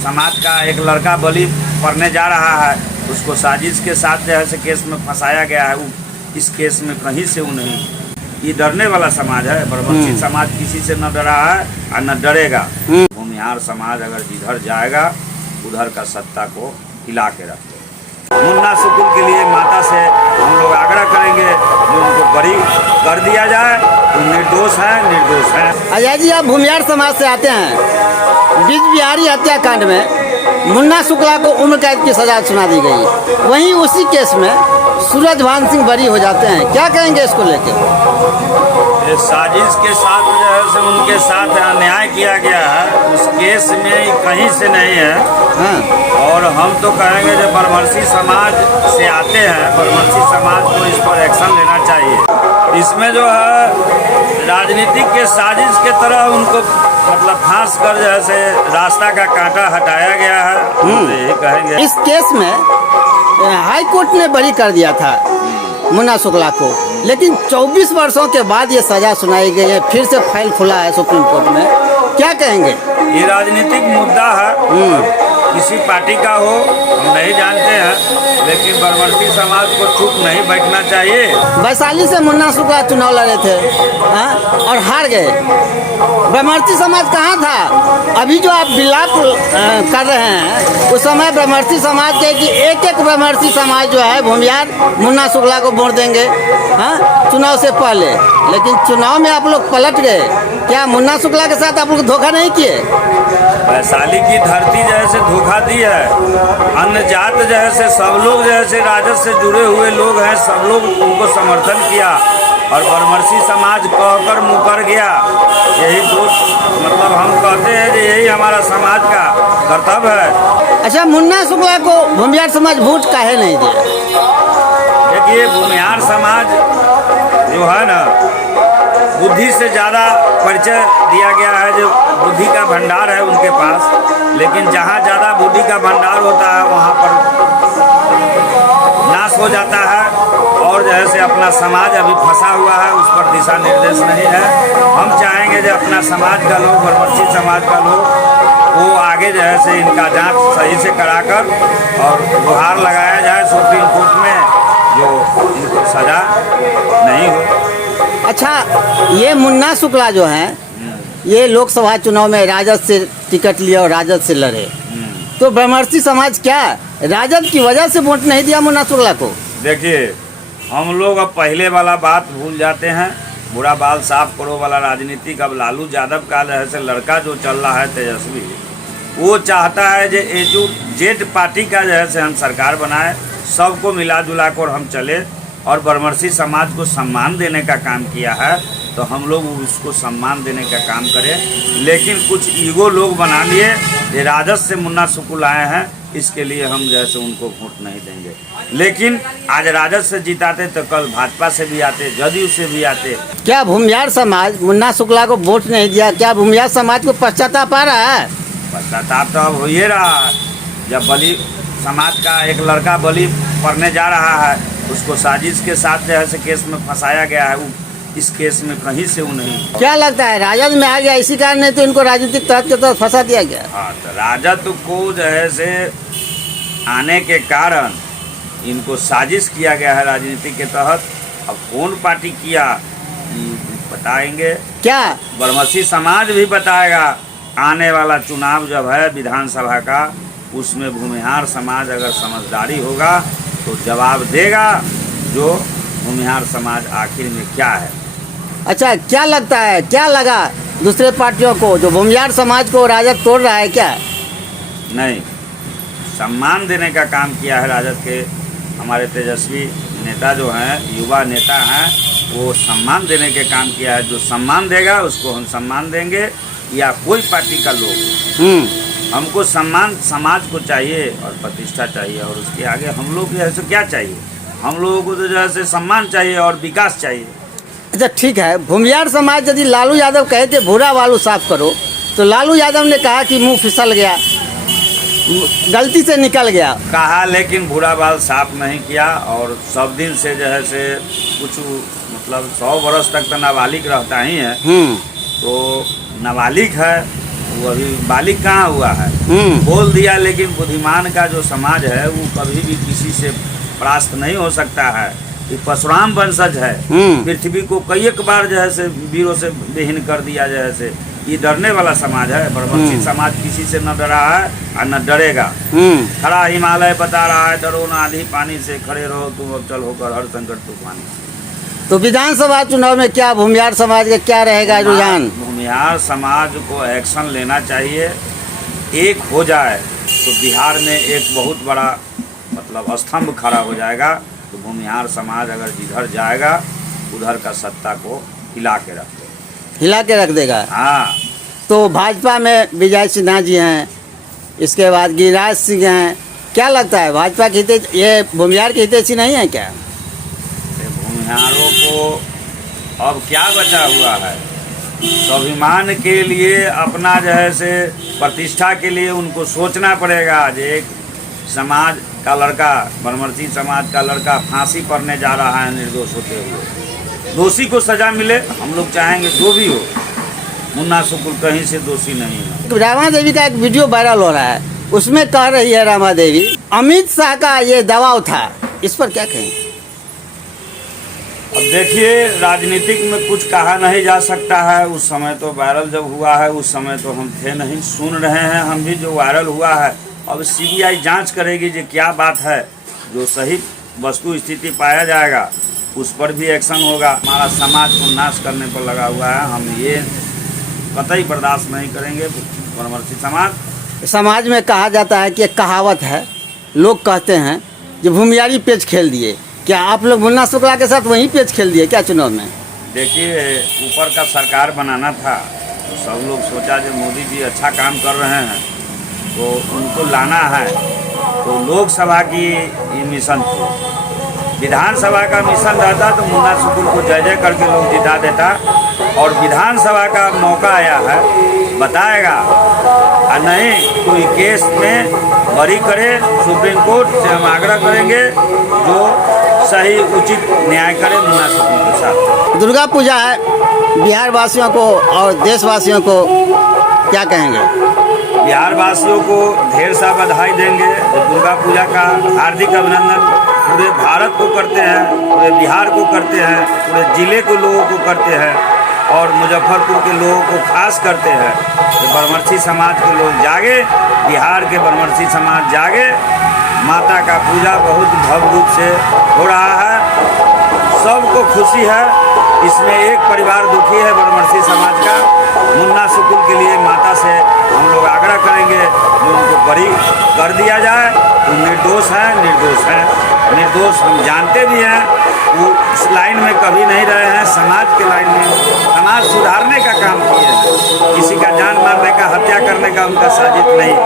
समाज का एक लड़का बलि पड़ने जा रहा है, उसको साजिश के साथ जो है से केस में फंसाया गया है। इस केस में कहीं से वो नहीं, ये डरने वाला समाज है। ब्रह्मर्षि समाज किसी से न डरा है और न डरेगा। भूमिहार समाज अगर जिधर जाएगा उधर का सत्ता को हिला के रखे। मुन्ना सुकुल के लिए माता से हम लोग आग्रह करेंगे जो उनको बरी कर दिया जाए। वो निर्दोष है। अजय जी, आप भूमिहार समाज से आते हैं। बीज बिहारी हत्याकांड में मुन्ना शुक्ला को उम्र कैद की सजा सुना दी गई, वहीं उसी केस में सूरजभान सिंह बरी हो जाते हैं। क्या कहेंगे इसको लेकर? ये साजिश के साथ जो है से उनके साथ अन्याय किया गया है, उस केस में कहीं से नहीं है। हाँ। और हम तो कहेंगे जो ब्रह्मर्षि समाज से आते हैं, ब्रह्मर्षि समाज को इस पर एक्शन लेना चाहिए। इसमें जो है राजनीतिक के साजिश के तरह उनको मतलब फांस कर जैसे रास्ता का कांटा हटाया गया है। तो यही कहेंगे। इस केस में हाई कोर्ट ने बरी कर दिया था मुन्ना शुक्ला को, लेकिन 24 वर्षों के बाद ये सजा सुनाई गई है। फिर से फाइल खुला है सुप्रीम कोर्ट में। क्या कहेंगे? ये राजनीतिक मुद्दा है, किसी पार्टी का हो हम नहीं जानते हैं, लेकिन ब्रह्मर्षि समाज को चुप नहीं बैठना चाहिए। वैशाली से मुन्ना शुक्ला चुनाव लड़े थे, हाँ, और हार गए। ब्रह्मर्षि समाज कहाँ था? अभी जो आप विलाप कर रहे हैं उस समय ब्रह्मर्षि समाज के कि एक ब्रह्मर्षि समाज जो है भूमिहार मुन्ना शुक्ला को वोट देंगे, हाँ, चुनाव से पहले। लेकिन चुनाव में आप लोग पलट गए। क्या मुन्ना शुक्ला के साथ आप लोग धोखा नहीं किए? वैशाली की धरती जैसे धोखा दी है। अन्य जात जैसे सब लोग जैसे राजद से जुड़े हुए लोग हैं, सब लोग उनको समर्थन किया और ब्रह्मर्षि समाज कहकर मुकर गया। यही दोष मतलब हम कहते हैं कि यही हमारा समाज का कर्तव्य है। अच्छा, मुन्ना शुक्ला को भूमिहार समाज वोट काहे नहीं दिया? देखिए, भूमिहार समाज जो है ना, बुद्धि से ज़्यादा परिचय दिया गया है। जो बुद्धि का भंडार है उनके पास, लेकिन जहाँ ज़्यादा बुद्धि का भंडार होता है वहाँ पर नाश हो जाता है। और जैसे अपना समाज अभी फंसा हुआ है, उस पर दिशा निर्देश नहीं है। हम चाहेंगे जो अपना समाज का लोग, ब्रह्मर्षि समाज का लोग, वो आगे जो है से इनका जांच सही से कराकर और गुहार लगाया जाए सुप्रीम कोर्ट में, जो इनको सजा नहीं हो। अच्छा, ये मुन्ना शुक्ला जो हैं, ये लोकसभा चुनाव में राजद से टिकट लिया और राजद से लड़े, तो ब्रह्मर्षि समाज क्या राजद की वजह से वोट नहीं दिया मुन्ना शुक्ला को? देखिए, हम लोग अब पहले वाला बात भूल जाते हैं। बुरा बाल साफ करो वाला राजनीति। अब लालू यादव का जैसे लड़का जो चल रहा है तेजस्वी, वो चाहता है जो A-Z पार्टी का जैसे हम सरकार बनाए, सबको मिला जुला कर हम चले और ब्रह्मर्षि समाज को सम्मान देने का काम किया है। तो हम लोग उसको सम्मान देने का काम करें। लेकिन कुछ ईगो लोग बना लिए, ये राजद से मुन्ना शुक्ला आए हैं, इसके लिए हम जैसे उनको वोट नहीं देंगे। लेकिन आज राजद से जीताते तो कल भाजपा से भी आते, जदयू से भी आते। क्या भूमिहार समाज मुन्ना शुक्ला को वोट नहीं दिया? क्या भूमिहार समाज को पश्चाताप आ रहा है? पश्चाताप तो अब हो ही रहा है। जब बलि समाज का एक लड़का बलि पड़ने जा रहा है, उसको साजिश के साथ जो है से केस में फंसाया गया है। इस केस में कहीं से वो नहीं। क्या लगता है राजद में आ गया, इसी कारण नहीं तो इनको राजनीतिक तहत के तहत फंसा दिया गया? हाँ, तो राजद को जो है से आने के कारण इनको साजिश किया गया है राजनीति के तहत। अब कौन पार्टी किया बताएंगे, क्या ब्रह्मर्षि समाज भी बताएगा। आने वाला चुनाव जब है विधानसभा का, उसमें भूमिहार समाज अगर समझदारी होगा तो जवाब देगा जो भूमिहार समाज आखिर में क्या है। अच्छा, क्या लगता है, क्या लगा दूसरे पार्टियों को जो भूमिहार समाज को राजद तोड़ रहा है? क्या नहीं, सम्मान देने का काम किया है राजद के हमारे तेजस्वी नेता जो हैं, युवा नेता हैं, वो सम्मान देने के काम किया है। जो सम्मान देगा उसको हम सम्मान देंगे, या कोई पार्टी का लोग। हमको सम्मान समाज को चाहिए और प्रतिष्ठा चाहिए, और उसके आगे हम लोग जो है सो क्या चाहिए? हम लोगों को तो जो है से सम्मान चाहिए और विकास चाहिए। अच्छा, ठीक है। भूमिहार समाज यदि लालू यादव कहे थे भूरा बालू साफ करो, तो लालू यादव ने कहा कि मुंह फिसल गया, गलती से निकल गया कहा, लेकिन भूरा बाल साफ नहीं किया। और सब दिन से जो है से कुछ मतलब 100 बरस तक तो नाबालिग रहता ही है। तो नाबालिग है, वो अभी बालिग कहाँ हुआ है। बोल दिया, लेकिन बुद्धिमान का जो समाज है वो कभी भी किसी से परास्त नहीं हो सकता है। ये परशुराम वंशज है, पृथ्वी को कई एक बार जो है से वीरों से विहीन कर दिया। जो है से ये डरने वाला समाज है। ब्रह्मर्षि समाज किसी से न डरा है और न डरेगा। खड़ा हिमालय बता रहा है, डरो न आंधी पानी से, खड़े रहो तुम अब चल होकर हर संकट तूफानी से। तो विधानसभा चुनाव में क्या भूमिहार समाज का क्या रहेगा रुझान? भूमिहार समाज को एक्शन लेना चाहिए। एक हो जाए तो बिहार में एक बहुत बड़ा मतलब स्तंभ खड़ा हो जाएगा। तो भूमिहार समाज अगर जिधर जाएगा उधर का सत्ता को हिला के रख देगा। हाँ। तो भाजपा में विजय सिन्हा जी हैं, इसके बाद गिरिराज सिंह हैं। क्या लगता है भाजपा की ये भूमिहार की हितैषी नहीं है क्या? भूमिहारों को अब क्या बचा हुआ है? स्वाभिमान के लिए, अपना जो है से प्रतिष्ठा के लिए उनको सोचना पड़ेगा। जो एक समाज का लड़का, ब्रह्मर्षि समाज का लड़का फांसी पड़ने जा रहा है निर्दोष होते हुए। दोषी को सजा मिले, हम लोग चाहेंगे जो भी हो। मुन्ना सुकुल कहीं से दोषी नहीं है। रमा देवी का एक वीडियो वायरल हो रहा है, उसमें कह रही है रमा देवी अमित शाह का ये दबाव था, इस पर क्या कहें? अब देखिए, राजनीतिक में कुछ कहा नहीं जा सकता है। उस समय तो वायरल जब हुआ है उस समय तो हम थे नहीं, सुन रहे हैं हम भी जो वायरल हुआ है। अब सीबीआई जांच करेगी जो क्या बात है, जो सही वस्तु स्थिति पाया जाएगा उस पर भी एक्शन होगा। हमारा समाज को नाश करने पर लगा हुआ है, हम ये कतई बर्दाश्त नहीं करेंगे। ब्रह्मर्षि समाज में कहा जाता है कि एक कहावत है, लोग कहते हैं जो भूमिहारी पेच खेल दिए। क्या आप लोग मुन्ना शुक्ला के साथ वहीं पेच खेल दिए क्या चुनाव में? देखिए, ऊपर का सरकार बनाना था तो सब लोग सोचा जो मोदी जी अच्छा काम कर रहे हैं तो उनको लाना है। तो लोकसभा की ये मिशन थी, विधानसभा का मिशन रहता तो मुन्ना शुक्ल को जय जय करके लोग जिता देता। और विधानसभा का मौका आया है, बताएगा और नहीं कोई केस में बरी करे। सुप्रीम कोर्ट से हम आग्रह करेंगे जो सही उचित न्याय करे मुन्ना शुक्ल के साथ। दुर्गा पूजा है, बिहार वासियों को और देशवासियों को क्या कहेंगे? बिहार वासियों को ढेर सा बधाई देंगे। दुर्गा पूजा का हार्दिक अभिनंदन पूरे भारत को करते हैं, पूरे बिहार को करते हैं, पूरे ज़िले के लोगों को करते हैं और मुजफ्फरपुर के लोगों को खास करते हैं। तो ब्रह्मर्षि समाज के लोग जागे, बिहार के ब्रह्मर्षि समाज जागे। माता का पूजा बहुत भव्य रूप से हो रहा है, सबको खुशी है। इसमें एक परिवार दुखी है ब्रह्मर्षि समाज का। मुन्ना शुक्ल के लिए माता से हम लोग आग्रह करेंगे जो उनको बरी कर दिया जाए। वो निर्दोष हैं, निर्दोष हम जानते भी हैं। वो इस लाइन में कभी नहीं रहे हैं, समाज के लाइन में समाज सुधारने का काम किए हैं। किसी का जान मारने का, हत्या करने का उनका साजिश नहीं।